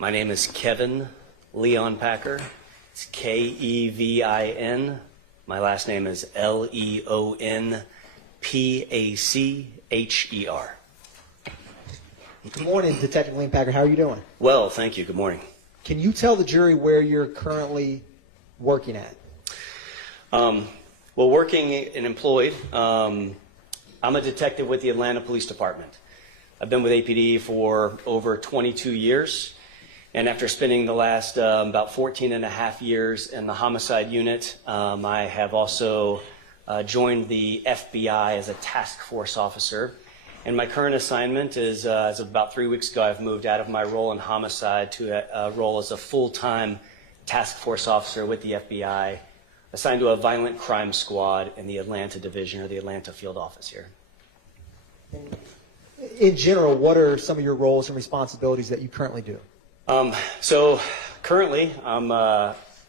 My name is Kevin Leonpacher. It's Kevin. My last name is Leonpacher. Good morning, Detective Leonpacher. How are you doing? Well, thank you. Good morning. Can you tell the jury where you're currently working at? Well, working and employed, I'm a detective with the Atlanta Police Department. I've been with APD for over 22 years, and after spending the last about 14 and a half years in the homicide unit, I have also joined the FBI as a task force officer. And my current assignment is, as of about 3 weeks ago, I've moved out of my role in homicide to a role as a full-time task force officer with the FBI, assigned to a violent crime squad in the Atlanta division, or the Atlanta field office here. In general, what are some of your roles and responsibilities that you currently do? So currently, I'm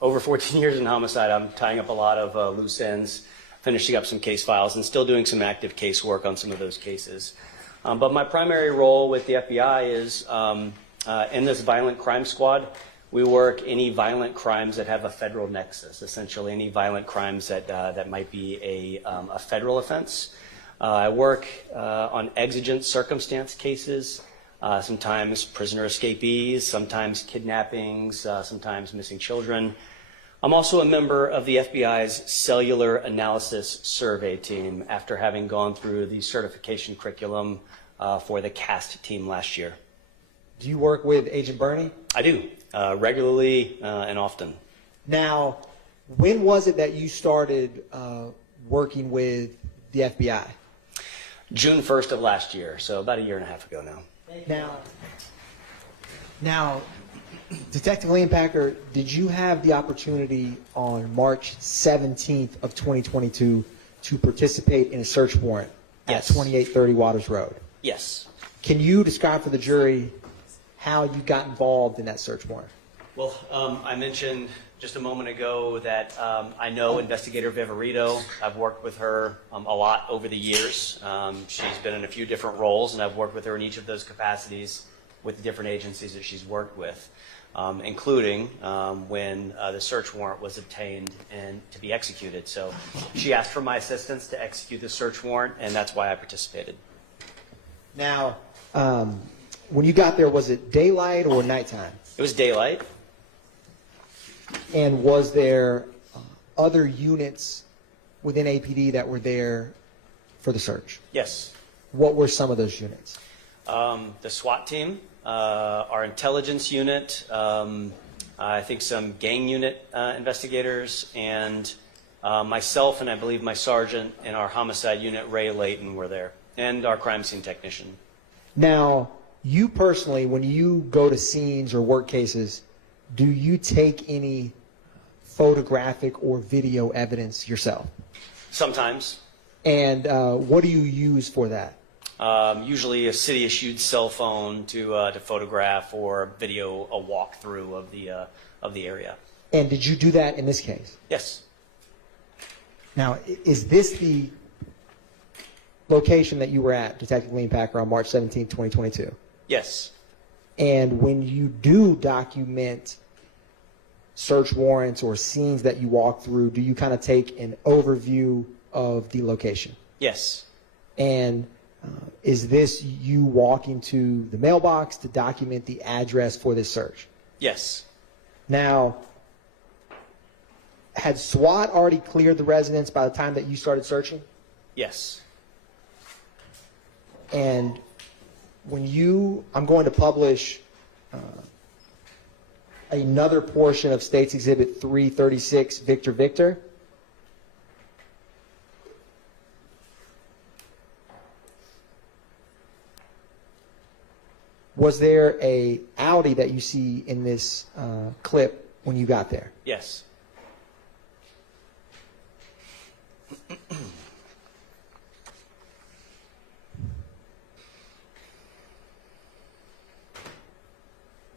over 14 years in homicide. I'm tying up a lot of loose ends, finishing up some case files, and still doing some active case work on some of those cases. But my primary role with the FBI is in this violent crime squad. We work any violent crimes that have a federal nexus, essentially any violent crimes that might be a federal offense. I work on exigent circumstance cases, sometimes prisoner escapees, sometimes kidnappings, sometimes missing children. I'm also a member of the FBI's Cellular Analysis Survey team after having gone through the certification curriculum for the CAST team last year. Do you work with Agent Bernie? I do, regularly and often. Now, when was it that you started working with the FBI? June 1st of last year, so about a year and a half ago now. Now, Detective Leonpacher, did you have the opportunity on March 17th of 2022 to participate in a search warrant at 2830 Waters Road? Yes. Can you describe for the jury how you got involved in that search warrant? Well, I mentioned just a moment ago that I know Investigator Viverito. I've worked with her a lot over the years. She's been in a few different roles, and I've worked with her in each of those capacities with the different agencies that she's worked with, including when the search warrant was obtained and to be executed. So she asked for my assistance to execute the search warrant, and that's why I participated. Now, when you got there, was it daylight or nighttime? It was daylight. And was there other units within APD that were there for the search? Yes. What were some of those units? The SWAT team, our intelligence unit, I think some gang unit investigators, and myself and I believe my sergeant and our homicide unit, Ray Layton, were there, and our crime scene technician. Now, you personally, when you go to scenes or work cases, do you take any photographic or video evidence yourself? Sometimes. And what do you use for that? Usually a city-issued cell phone to photograph or video a walkthrough of the area. And did you do that in this case? Yes. Now, is this the location that you were at, Detective Leonpacher, on March 17, 2022? Yes. And when you do document search warrants or scenes that you walk through, do you kind of take an overview of the location? Yes. And is this you walking to the mailbox to document the address for this search? Yes. Now, had SWAT already cleared the residence by the time that you started searching? Yes. And when I'm going to publish another portion of State's Exhibit 336, Victor Victor. Was there a Audi that you see in this clip when you got there? Yes.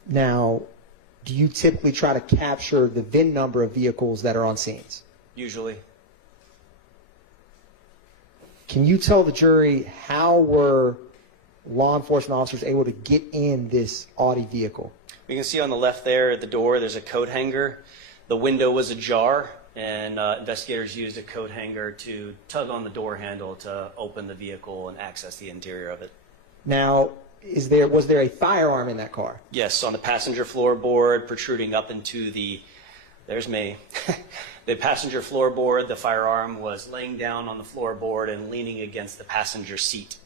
Now, do you typically try to capture the VIN number of vehicles that are on scenes? Usually. Can you tell the jury how were law enforcement officers able to get in this Audi vehicle? You can see on the left there at the door, there's a coat hanger. The window was ajar, and investigators used a coat hanger to tug on the door handle to open the vehicle and access the interior of it. Now, was there a firearm in that car? Yes, on the passenger floorboard, protruding up into there's me. The passenger floorboard, the firearm was laying down on the floorboard and leaning against the passenger seat.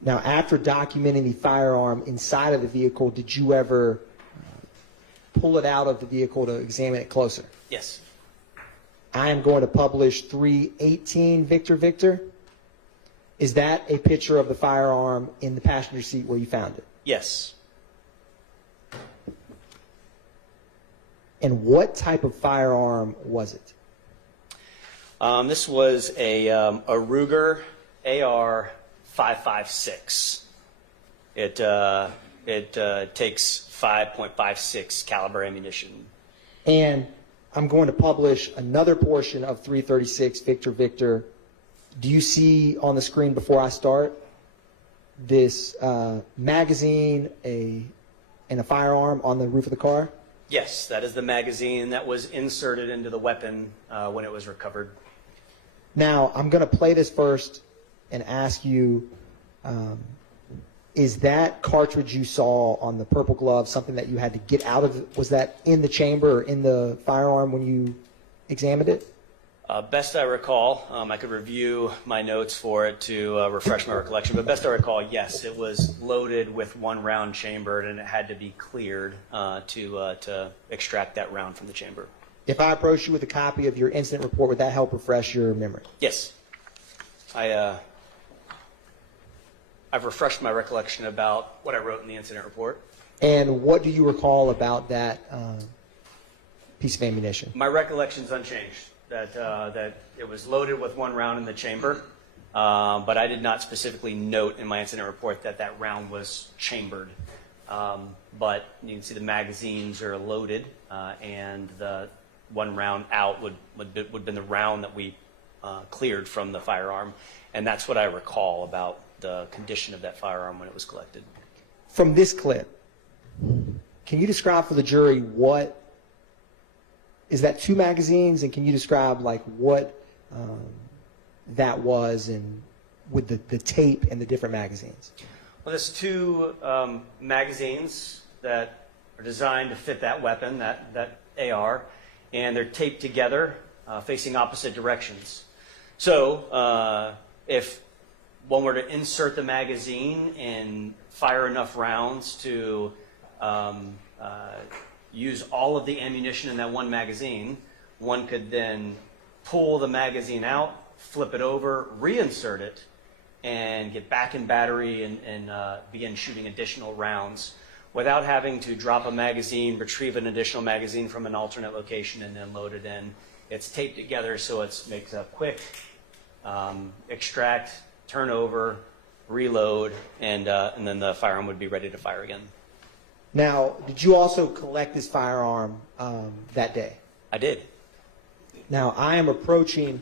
Now, after documenting the firearm inside of the vehicle, did you ever pull it out of the vehicle to examine it closer? Yes. I am going to publish 318 Victor Victor. Is that a picture of the firearm in the passenger seat where you found it? Yes. And what type of firearm was it? This was a Ruger AR 5.56. It takes 5.56 caliber ammunition. And I'm going to publish another portion of 336 Victor Victor. Do you see on the screen before I start this magazine and a firearm on the roof of the car? Yes, that is the magazine that was inserted into the weapon when it was recovered. Now, I'm going to play this first and ask you, is that cartridge you saw on the purple glove something that you had to get out of? Was that in the chamber or in the firearm when you examined it? Best I recall, I could review my notes for it to refresh my recollection, but best I recall, yes, it was loaded with one round chambered, and it had to be cleared to extract that round from the chamber. If I approach you with a copy of your incident report, would that help refresh your memory? Yes. I've refreshed my recollection about what I wrote in the incident report. And what do you recall about that piece of ammunition? My recollection's unchanged. That it was loaded with one round in the chamber, but I did not specifically note in my incident report that that round was chambered. But you can see the magazines are loaded, and the one round out would have been the round that we cleared from the firearm, and that's what I recall about the condition of that firearm when it was collected. From this clip, can you describe for the jury what is that, two magazines, and can you describe like what that was and with the tape and the different magazines? Well, there's two magazines that are designed to fit that weapon, that AR, and they're taped together facing opposite directions. So if one were to insert the magazine and fire enough rounds to use all of the ammunition in that one magazine, one could then pull the magazine out, flip it over, reinsert it, and get back in battery and begin shooting additional rounds without having to drop a magazine, retrieve an additional magazine from an alternate location, and then load it in. It's taped together so it makes a quick extract, turn over, reload, and then the firearm would be ready to fire again. Now, did you also collect this firearm that day? I did. Now, I am approaching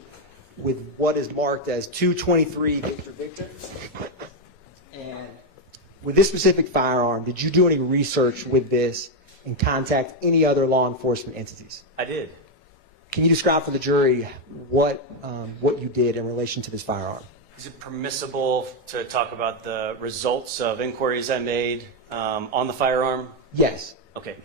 with what is marked as 223 Victor Victor. And with this specific firearm, did you do any research with this and contact any other law enforcement entities? I did. Can you describe for the jury what you did in relation to this firearm? Is it permissible to talk about the results of inquiries I made on the firearm? Yes. Okay.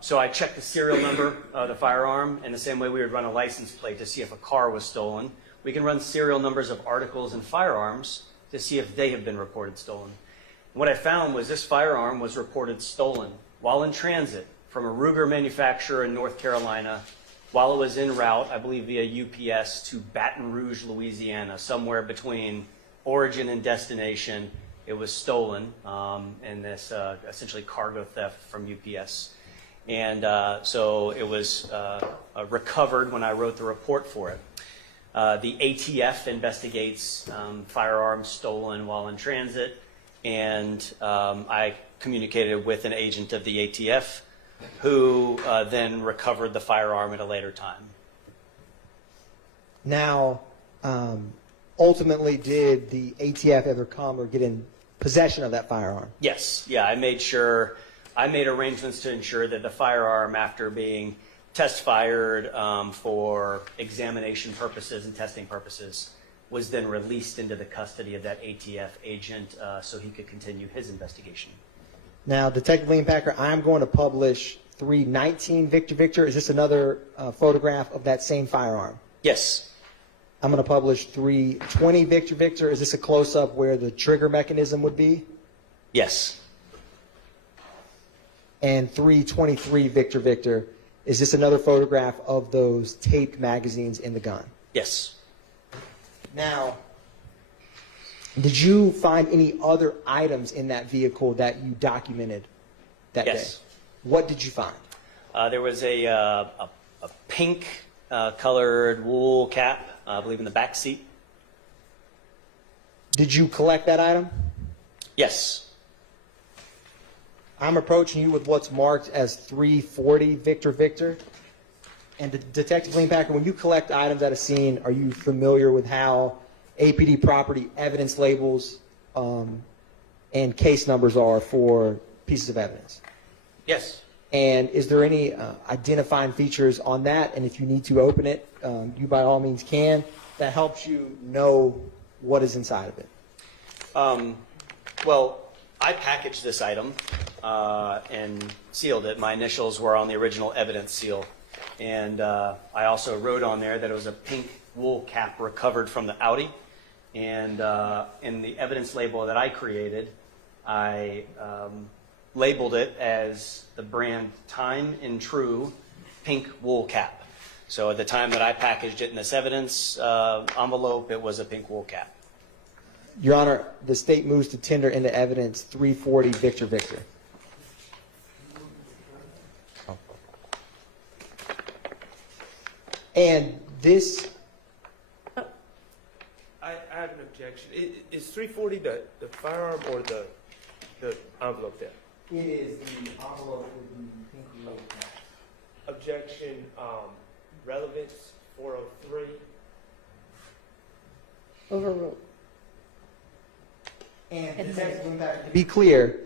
So I checked the serial number of the firearm in the same way we would run a license plate to see if a car was stolen. We can run serial numbers of articles and firearms to see if they have been reported stolen. And what I found was this firearm was reported stolen while in transit from a Ruger manufacturer in North Carolina while it was en route, I believe via UPS, to Baton Rouge, Louisiana, somewhere between origin and destination. It was stolen in this essentially cargo theft from UPS. And so it was recovered when I wrote the report for it. The ATF investigates firearms stolen while in transit, and I communicated with an agent of the ATF who then recovered the firearm at a later time. Now, ultimately, did the ATF ever come or get in possession of that firearm. Yes, yeah, I made arrangements to ensure that the firearm, after being test fired for examination purposes and testing purposes, was then released into the custody of that ATF agent so he could continue his investigation. Now, Detective Leonpacher, I'm going to publish 319 Victor Victor. Is this another photograph of that same firearm? Yes. I'm going to publish 320 Victor Victor. Is this a close-up where the trigger mechanism would be? Yes. And 323 Victor Victor. Is this another photograph of those taped magazines in the gun? Yes. Now, did you find any other items in that vehicle that you documented that day? Yes. What did you find? There was a pink colored wool cap, I believe, in the back seat. Did you collect that item? Yes. I'm approaching you with what's marked as 340 Victor Victor. And Detective Leonpacher, when you collect items at a scene, are you familiar with how APD property evidence labels and case numbers are for pieces of evidence? Yes. And is there any identifying features on that? And if you need to open it, you by all means can. That helps you know what is inside of it. Well, I packaged this item and sealed it. My initials were on the original evidence seal. And I also wrote on there that it was a pink wool cap recovered from the Audi. And in the evidence label that I created, I labeled it as the brand Time and True pink wool cap. So at the time that I packaged it in this evidence envelope, it was a pink wool cap. Your Honor, the state moves to tender into evidence 340 Victor Victor. And this... I have an objection. Is 340 the firearm or the envelope there? It is the envelope with the pink wool cap. Objection, relevance 403. Overruled. And to be clear,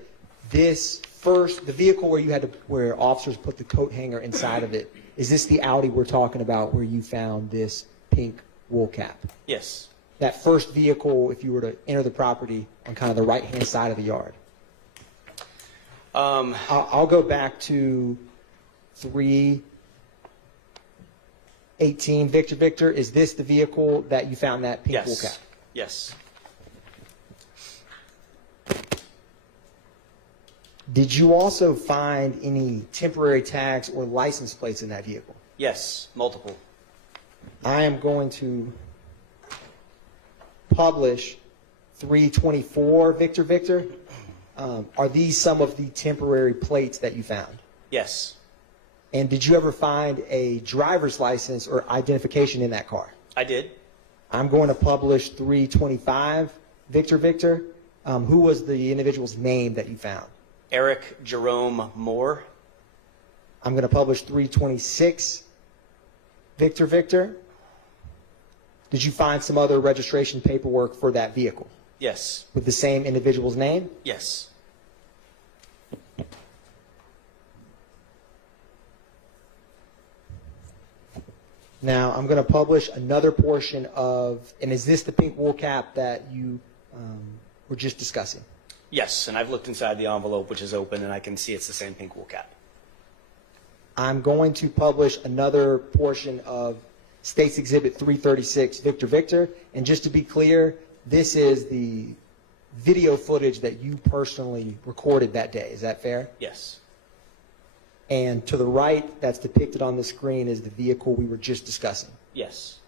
this first, the vehicle where you had to, where officers put the coat hanger inside of it, is this the Audi we're talking about where you found this pink wool cap? Yes. That first vehicle, if you were to enter the property on kind of the right-hand side of the yard. I'll go back to 318 Victor Victor. Is this the vehicle that you found that pink wool cap? Yes. Did you also find any temporary tags or license plates in that vehicle? Yes, multiple. I am going to publish 324 Victor Victor. Are these some of the temporary plates that you found? Yes. And did you ever find a driver's license or identification in that car? I did. I'm going to publish 325 Victor Victor. Who was the individual's name that you found? Eric Jerome Moore. I'm going to publish 326 Victor Victor. Did you find some other registration paperwork for that vehicle Yes. with the same individual's name? Yes. Now, I'm going to publish another portion of, and is this the pink wool cap that you were just discussing? Yes, and I've looked inside the envelope, which is open, and I can see it's the same pink wool cap. I'm going to publish another portion of State's Exhibit 336, Victor Victor. And just to be clear, this is the video footage that you personally recorded that day. Is that fair? Yes. And to the right, that's depicted on the screen, is the vehicle we were just discussing. Yes.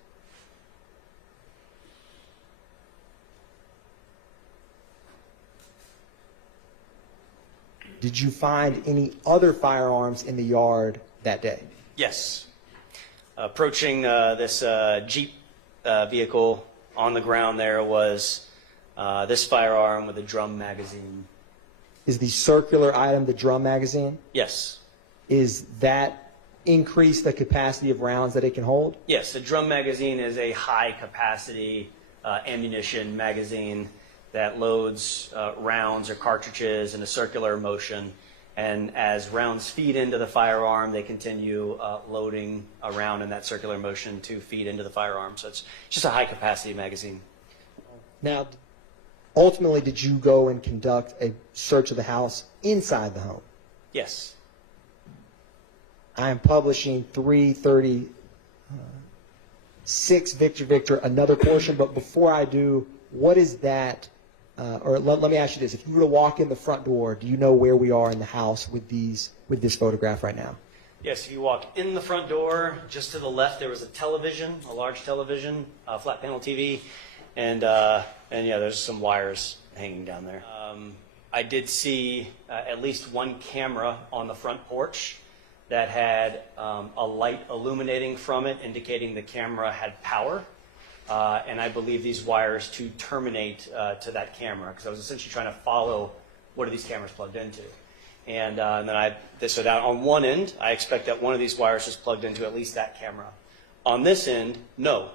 Did you find any other firearms in the yard that day? Yes. Approaching this Jeep vehicle, on the ground there was this firearm with a drum magazine. Is the circular item the drum magazine? Yes. Is that increase the capacity of rounds that it can hold? Yes, the drum magazine is a high capacity ammunition magazine, that loads rounds or cartridges in a circular motion. And as rounds feed into the firearm, they continue loading around in that circular motion to feed into the firearm. So it's just a high-capacity magazine. Now, ultimately, did you go and conduct a search of the house inside the home? Yes. I am publishing 336 Victor Victor, another portion. But before I do, what is that? Or let me ask you this: if you were to walk in the front door, do you know where we are in the house with this photograph right now? Yes, if you walk in the front door, just to the left, there was a television, a large television, a flat panel TV, and yeah, there's some wires hanging down there. I did see at least one camera on the front porch that had a light illuminating from it, indicating the camera had power. And I believe these wires to terminate to that camera, because I was essentially trying to follow what are these cameras plugged into. And then so down on one end, I expect that one of these wires is plugged into at least that camera. On this end, no.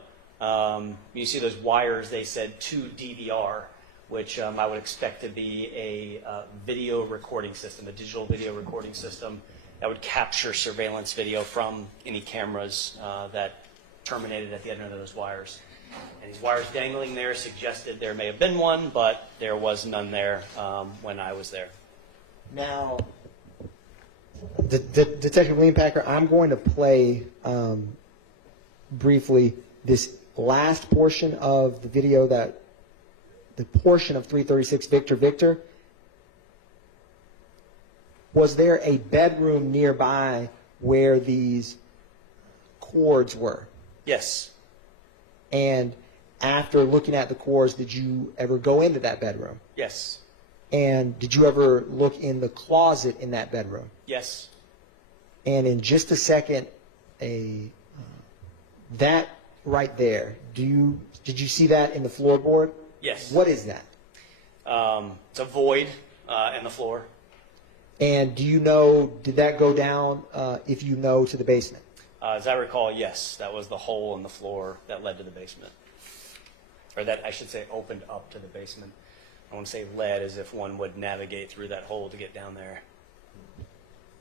You see those wires, they said to DVR, which I would expect to be a video recording system, a digital video recording system that would capture surveillance video from any cameras that terminated at the end of those wires. And these wires dangling there suggested there may have been one, but there was none there when I was there. Now, Detective Leonpacher, I'm going to play briefly this last portion of the video, the portion of 336 Victor Victor. Was there a bedroom nearby where these cords were? Yes. And after looking at the cords, did you ever go into that bedroom? Yes. And did you ever look in the closet in that bedroom? Yes. And in just a second, that right there, did you see that in the floorboard? Yes. What is that? It's a void in the floor. And do you know, did that go down, if you know, to the basement? As I recall, yes, that was the hole in the floor that led to the basement. Or that, I should say, opened up to the basement. I want to say led as if one would navigate through that hole to get down there.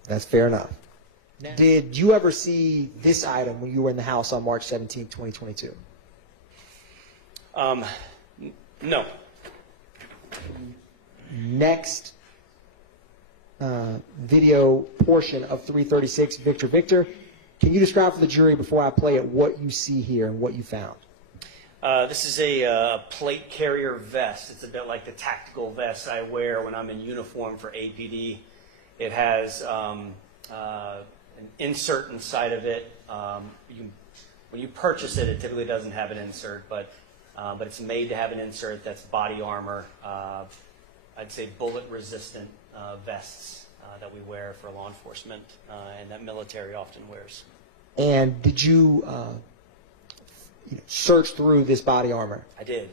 That's fair enough. Did you ever see this item when you were in the house on March 17, 2022? No. Next video portion of 336 Victor Victor. Can you describe for the jury, before I play it, what you see here and what you found? This is a plate carrier vest. It's a bit like the tactical vest I wear when I'm in uniform for APD. It has an insert inside of it. When you purchase it, it typically doesn't have an insert, but it's made to have an insert that's body armor. I'd say bullet-resistant vests that we wear for law enforcement and that military often wears. And did you search through this body armor? I did.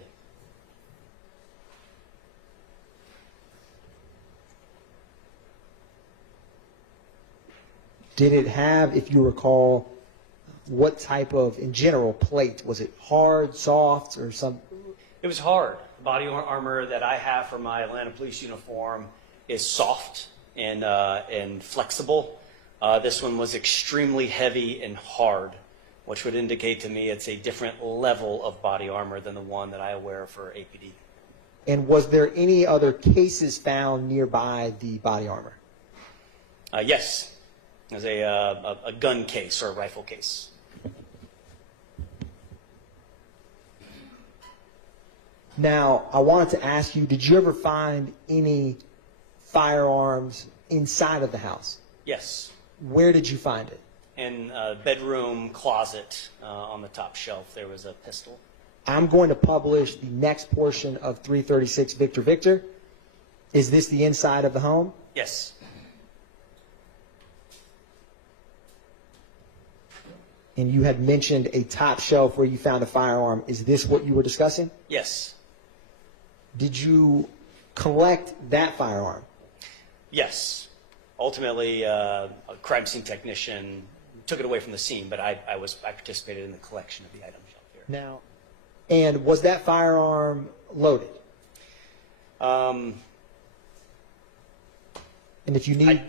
Did it have, if you recall, what type of, in general, plate? Was it hard, soft, or some? It was hard. The body armor that I have for my Atlanta police uniform is soft and flexible. This one was extremely heavy and hard, which would indicate to me it's a different level of body armor than the one that I wear for APD. And was there any other cases found nearby the body armor? Yes. There's a gun case or a rifle case. Now, I wanted to ask you, did you ever find any firearms inside of the house? Yes. Where did you find it? In a bedroom closet on the top shelf, there was a pistol. I'm going to publish the next portion of 336 Victor Victor. Is this the inside of the home? Yes. And you had mentioned a top shelf where you found a firearm. Is this what you were discussing? Yes. Did you collect that firearm? Yes. Ultimately, a crime scene technician took it away from the scene, but I participated in the collection of the item shelf here. Now, and was that firearm loaded? And if you need,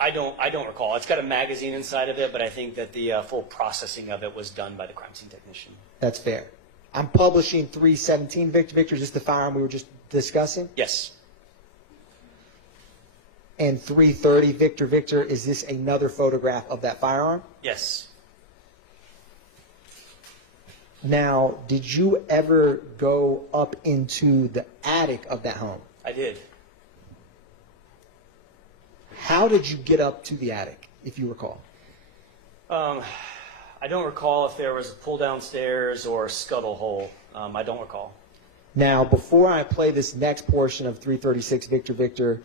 I don't recall. It's got a magazine inside of it, but I think that the full processing of it was done by the crime scene technician. that's fair. I'm publishing 317 Victor Victor, just the firearm we were just discussing. Yes. And 330 Victor Victor, is this another photograph of that firearm? Yes. Now, did you ever go up into the attic of that home? I did. How did you get up to the attic, if you recall? I don't recall if there was a pull down stairs or a scuttle hole. I don't recall. Now, before I play this next portion of 336 Victor Victor,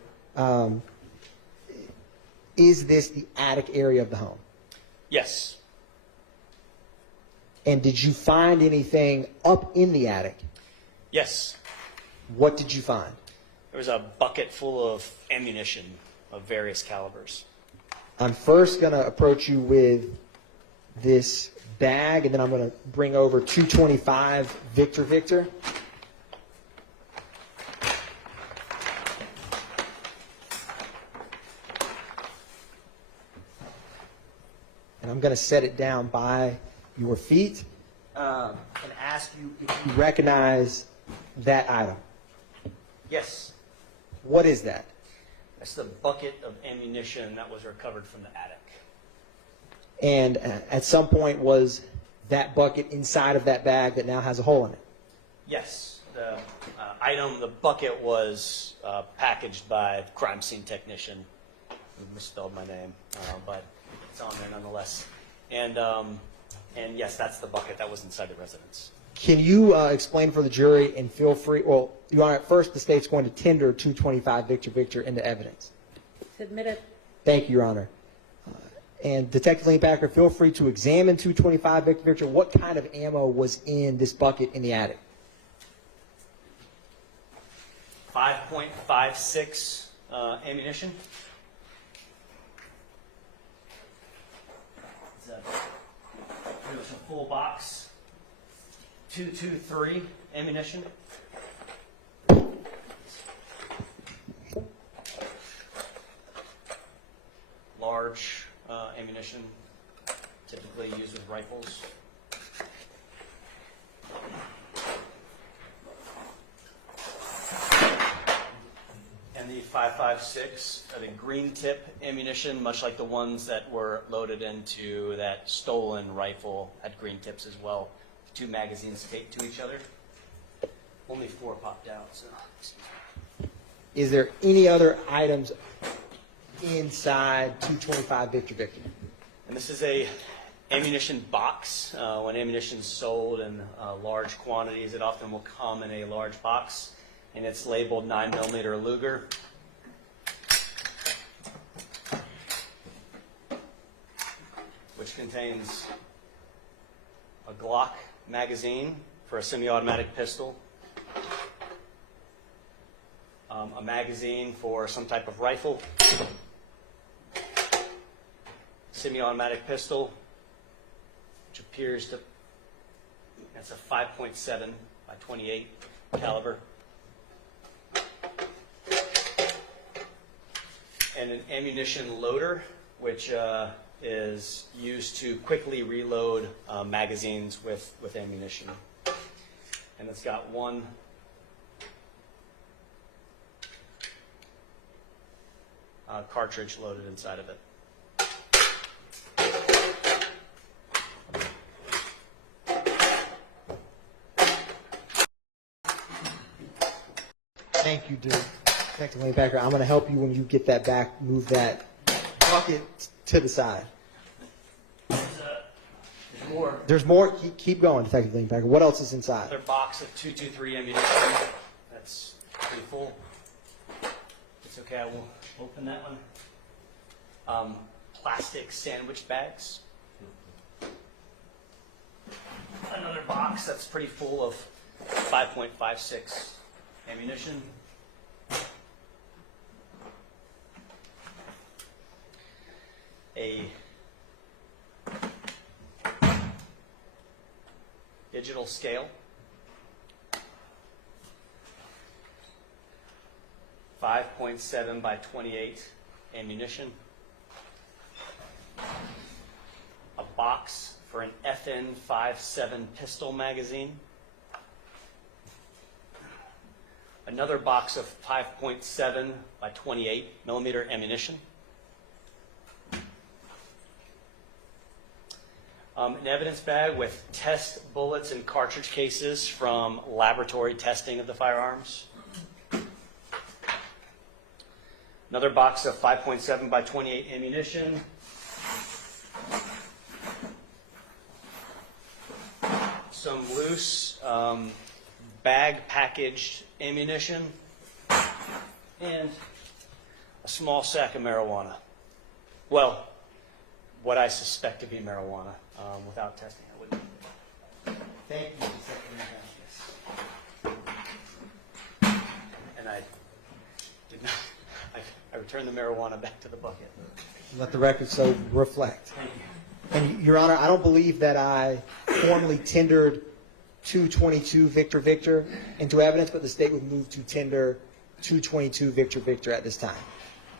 is this the attic area of the home? Yes. And did you find anything up in the attic? Yes. What did you find? There was a bucket full of ammunition of various calibers. I'm first going to approach you with this bag, and then I'm going to bring over 225 Victor Victor. And I'm going to set it down by your feet and ask you if you recognize that item. Yes. What is that? That's the bucket of ammunition that was recovered from the attic. And at some point, was that bucket inside of that bag that now has a hole in it? Yes. The the bucket was packaged by the crime scene technician. I misspelled my name, but it's on there nonetheless. And yes, that's the bucket that was inside the residence. Can you explain for the jury, and feel free, well, Your Honor, at first the state's going to tender 225 Victor Victor into evidence. Submitted. Thank you, Your Honor. And Detective Leonpacher, feel free to examine 225 Victor Victor. What kind of ammo was in this bucket in the attic? 5.56 ammunition. It's pretty much a full box. 223 ammunition. Large ammunition, typically used with rifles. And the 5.56, the green tip ammunition, much like the ones that were loaded into that stolen rifle, had green tips as well. Two magazines taped to each other. Only 4 popped out. So, excuse me. Is there any other items inside 225 Victor Victor? And this is a ammunition box. When ammunition is sold in large quantities, it often will come in a large box, and it's labeled 9mm Luger. Which contains a Glock magazine for a semi-automatic pistol, a magazine for some type of rifle, semi-automatic pistol, which appears to, that's a 5.7 by 28 caliber, and an ammunition loader, which is used to quickly reload magazines with ammunition. And it's got one cartridge loaded inside of it. Thank you, Detective Leonpacher. I'm going to help you when you get that back, move that bucket to the side. There's more. There's more. Keep going, Detective Leonpacher. What else is inside? Another box of 223 ammunition. That's pretty full. It's okay, I will open that one. Plastic sandwich bags. Another box that's pretty full of 5.56 ammunition. A digital scale. 5.7 by 28 ammunition, a box for an FN 5.7 pistol magazine, another box of 5.7 by 28 millimeter ammunition, an evidence bag with test bullets and cartridge cases from laboratory testing of the firearms, another box of 5.7 by 28 ammunition, some loose bag packaged ammunition, and a small sack of marijuana. Well, what I suspect to be marijuana. Without testing, I wouldn't. Thank you. And I did not. I returned the marijuana back to the bucket. Let the record so reflect. Thank you. And Your Honor, I don't believe that I formally tendered 222 Victor Victor into evidence, but the state would move to tender 222 Victor Victor at this time.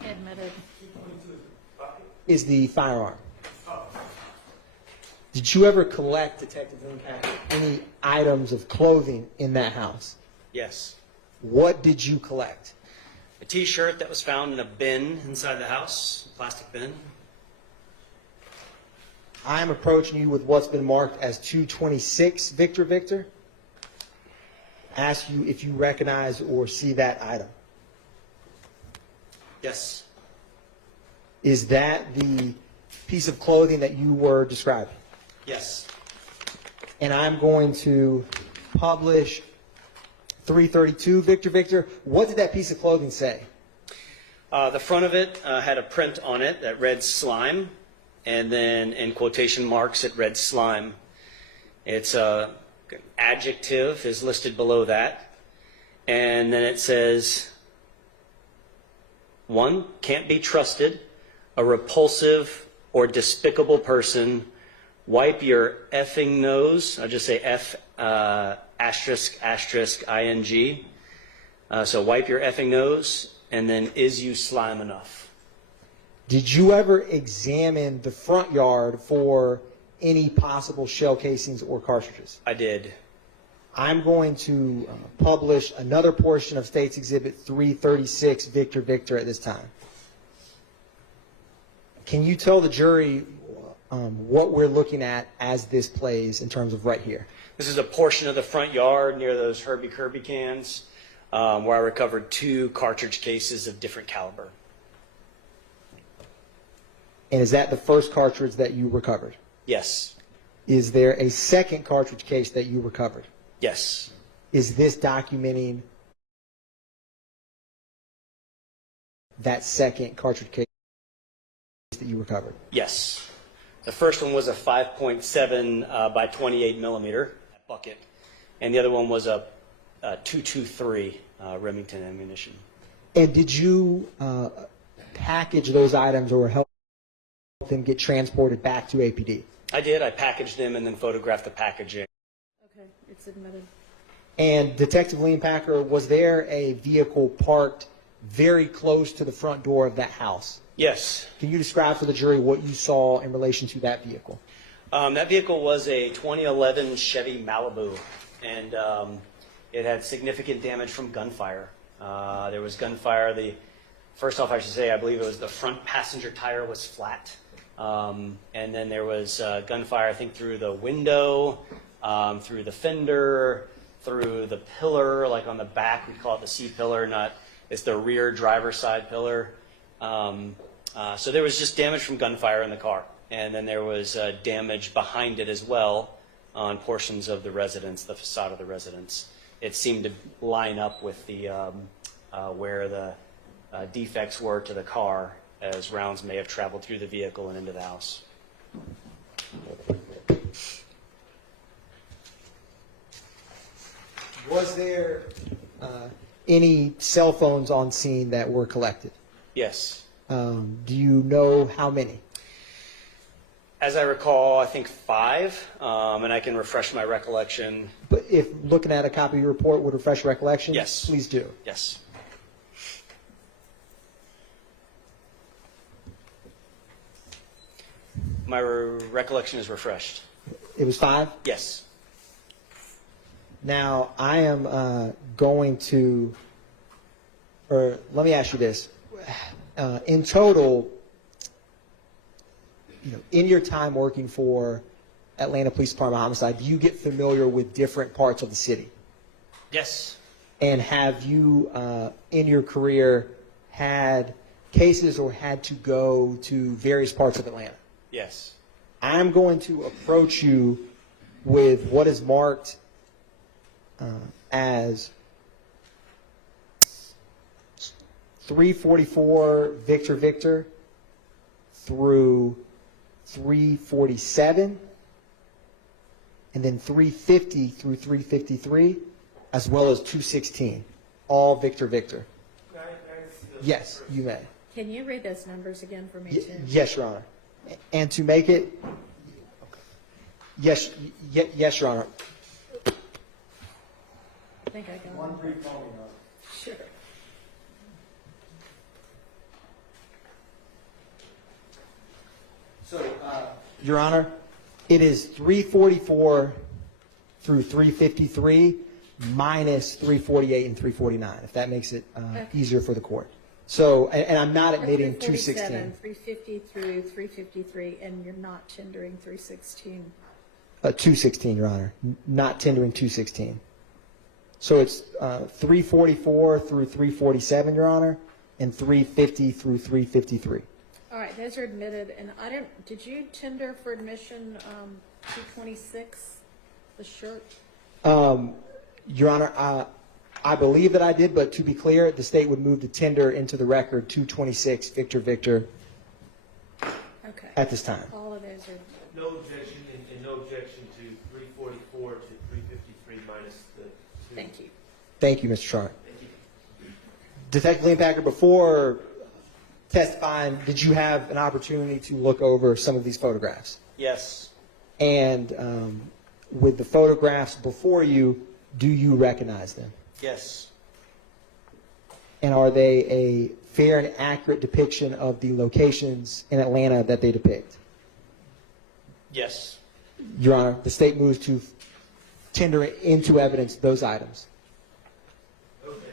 Admitted. Is the firearm. Did you ever collect, Detective Leonpacher, any items of clothing in that house? Yes. What did you collect? A T-shirt that was found in a bin inside the house, a plastic bin. I am approaching you with what's been marked as 226 Victor Victor. Ask you if you recognize or see that item. Yes. Is that the piece of clothing that you were describing? Yes. And I'm going to publish 332 Victor Victor. What did that piece of clothing say? The front of it had a print on it that read slime, and then in quotation marks it read slime. Its adjective is listed below that, and then it says, 1, can't be trusted, a repulsive or despicable person. Wipe your effing nose. I'll just say F asterisk asterisk ing. So wipe your effing nose, and then is you slime enough? Did you ever examine the front yard for any possible shell casings or cartridges? I did. I'm going to publish another portion of State's Exhibit 336 Victor Victor at this time. Can you tell the jury what we're looking at as this plays in terms of right here? This is a portion of the front yard near those Herbie Kirby cans where I recovered 2 cartridge cases of different caliber. And is that the first cartridge that you recovered? Yes. Is there a second cartridge case that you recovered? Yes. Is this documenting that second cartridge case that you recovered? Yes. The first one was a 5.7 by 28 millimeter bucket, and the other one was a 223 Remington ammunition. And did you package those items or help them get transported back to APD? I did. I packaged them and then photographed the packaging. Okay, it's admitted. And Detective Leonpacher, was there a vehicle parked very close to the front door of that house? Yes. Can you describe for the jury what you saw in relation to that vehicle? That vehicle was a 2011 Chevy Malibu, and it had significant damage from gunfire. There was gunfire. First off, I should say, I believe it was the front passenger tire was flat. And then there was gunfire, I think, through the window, through the fender, through the pillar, like on the back. We call it the C-pillar, it's the rear driver's side pillar. So there was just damage from gunfire in the car. And then there was damage behind it as well on portions of the residence, the facade of the residence. It seemed to line up with the where the defects were to the car, as rounds may have traveled through the vehicle and into the house. Was there any cell phones on scene that were collected? Yes. Do you know how many? As I recall, I think 5, and I can refresh my recollection. But if looking at a copy of your report would refresh recollection, Yes. please do. Yes. My recollection is refreshed. It was 5? Yes. Now, I am going to, or let me ask you this. In total, in your time working for Atlanta Police Department Homicide, do you get familiar with different parts of the city? Yes. And have you, in your career, had cases or had to go to various parts of Atlanta? Yes. I'm going to approach you with what is marked as 344 Victor Victor through 347, and then 350 through 353, as well as 216, all Victor Victor. Yes, you may. Can you read those numbers again for me, too? Yes, Your Honor. And to make it, yes, Your Honor. I think I got One it. brief moment, Your Honor. Sure. So, Your Honor, it is 344 through 353 minus 348 and 349, if that makes it easier for the court. So, and I'm not admitting 216. 350 through 353, and you're not tendering 316. 216, Your Honor, not tendering 216. So it's 344 through 347, Your Honor, and 350 through 353. All right, those are admitted, and I didn't, did you tender for admission 226, the shirt? Your Honor, I believe that I did, but to be clear, the state would move to tender into the record 226 Victor Victor Okay. at this time. All of those are, No objection, and no objection to 344 to 353 minus the 2. thank you. Thank you, Mr. Sharp. Thank you. Detective Leonpacher, before testifying, did you have an opportunity to look over some of these photographs? Yes. And with the photographs before you, do you recognize them? Yes. And are they a fair and accurate depiction of the locations in Atlanta that they depict? Yes. Your Honor, the state moves to tender into evidence those items. Okay.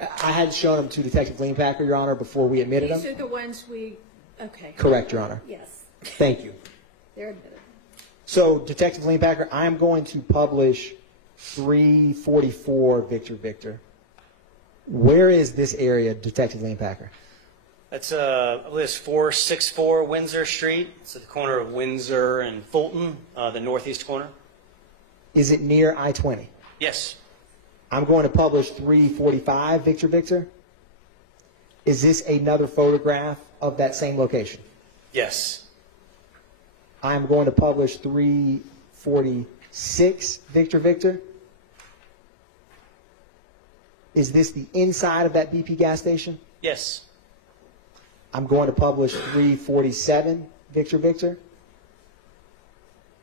I had shown them to Detective Leonpacher, Your Honor, before we admitted These them. are the ones we, okay. Correct, Your Honor. Yes, Thank you. they're admitted. So, Detective Leonpacher, I am going to publish 344 Victor Victor. Where is this area, Detective Leonpacher? That's, I believe it's 464 Windsor Street. It's at the corner of Windsor and Fulton, the northeast corner. Is it near I-20? Yes. I'm going to publish 345 Victor Victor. Is this another photograph of that same location? Yes. I'm going to publish 346 Victor Victor. Is this the inside of that BP gas station? Yes. I'm going to publish 347 Victor Victor.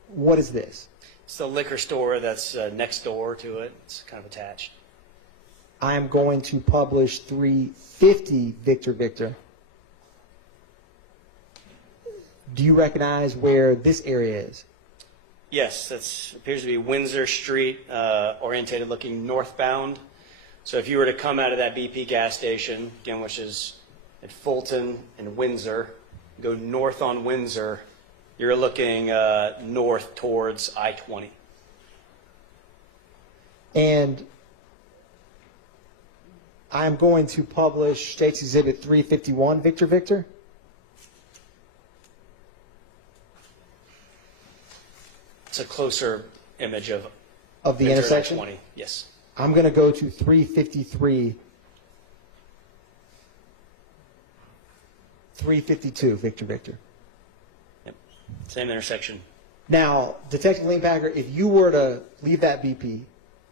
What is this? It's the liquor store that's next door to it. It's kind of attached. I am going to publish 350 Victor Victor. Do you recognize where this area is? Yes, that appears to be Windsor Street, orientated looking northbound. So if you were to come out of that BP gas station, again, which is at Fulton and Windsor, go north on Windsor, you're looking north towards I-20. And I'm going to publish State's Exhibit 351 Victor Victor. It's a closer image of The Windsor and intersection. I-20. Yes. I'm going to go to 353, 352 Victor Victor. Yep. Same intersection. Now, Detective Leonpacher, if you were to leave that BP,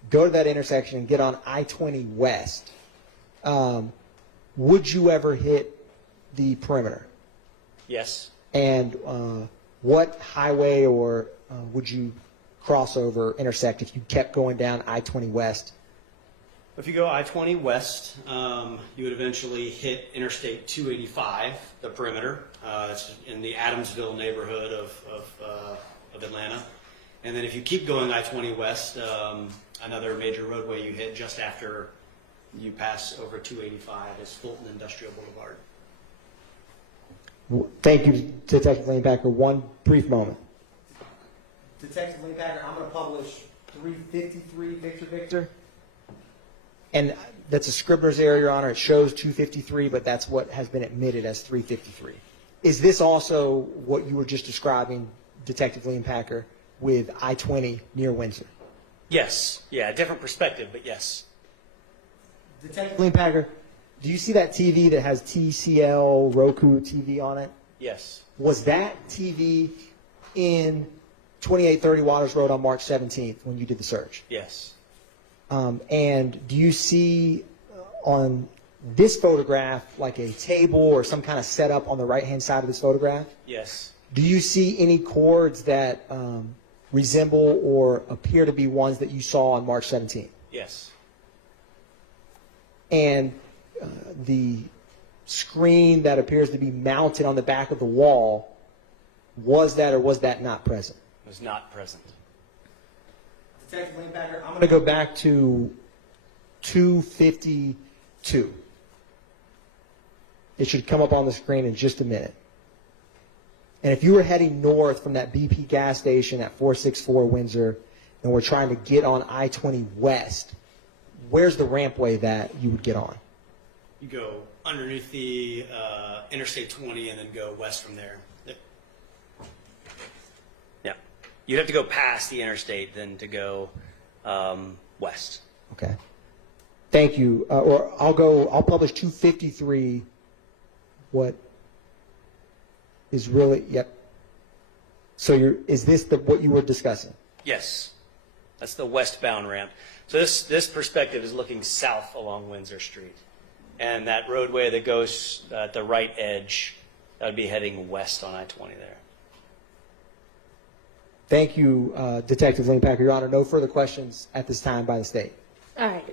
go to that intersection and get on I-20 West, would you ever hit the perimeter? Yes. And what highway or would you cross over, intersect if you kept going down I-20 West If you go I-20 west, you would eventually hit Interstate 285, the perimeter. That's in the Adamsville neighborhood of Atlanta. And then if you keep going I-20 west, another major roadway you hit just after you pass over 285 is Fulton Industrial Boulevard. Thank you, Detective Leonpacher. One brief moment. Detective Leonpacher, I'm going to publish 353 Victor. And that's a Scribner's error, Your Honor. It shows 253, but that's what has been admitted as 353. Is this also what you were just describing, Detective Leonpacher, with I-20 near Windsor? Yes. Yeah, different perspective, but yes. Detective Leonpacher, do you see that TV that has TCL Roku TV on it? Yes. Was that TV in 2830 Waters Road on March 17th when you did the search? Yes. And do you see on this photograph like a table or some kind of setup on the right-hand side of this photograph? Yes. Do you see any cords that resemble or appear to be ones that you saw on March 17th? Yes. And the screen that appears to be mounted on the back of the wall, was that or was that not present? It was not present. Detective Leonpacher, I'm going to go back to 252. It should come up on the screen in just a minute. And if you were heading north from that BP gas station at 464 Windsor and we're trying to get on I-20 west, where's the rampway that you would get on? You go underneath the Interstate 20 and then go west from there. Yeah. You'd have to go past the interstate then to go west. Okay. Thank you. I'll publish 253. What is really, yep. So is this what you were discussing? Yes. That's the westbound ramp. So this perspective is looking south along Windsor Street. And that roadway that goes at the right edge, that would be heading west on I-20 there. Thank you, Detective Leonpacher. Your Honor, no further questions at this time by the state. All right.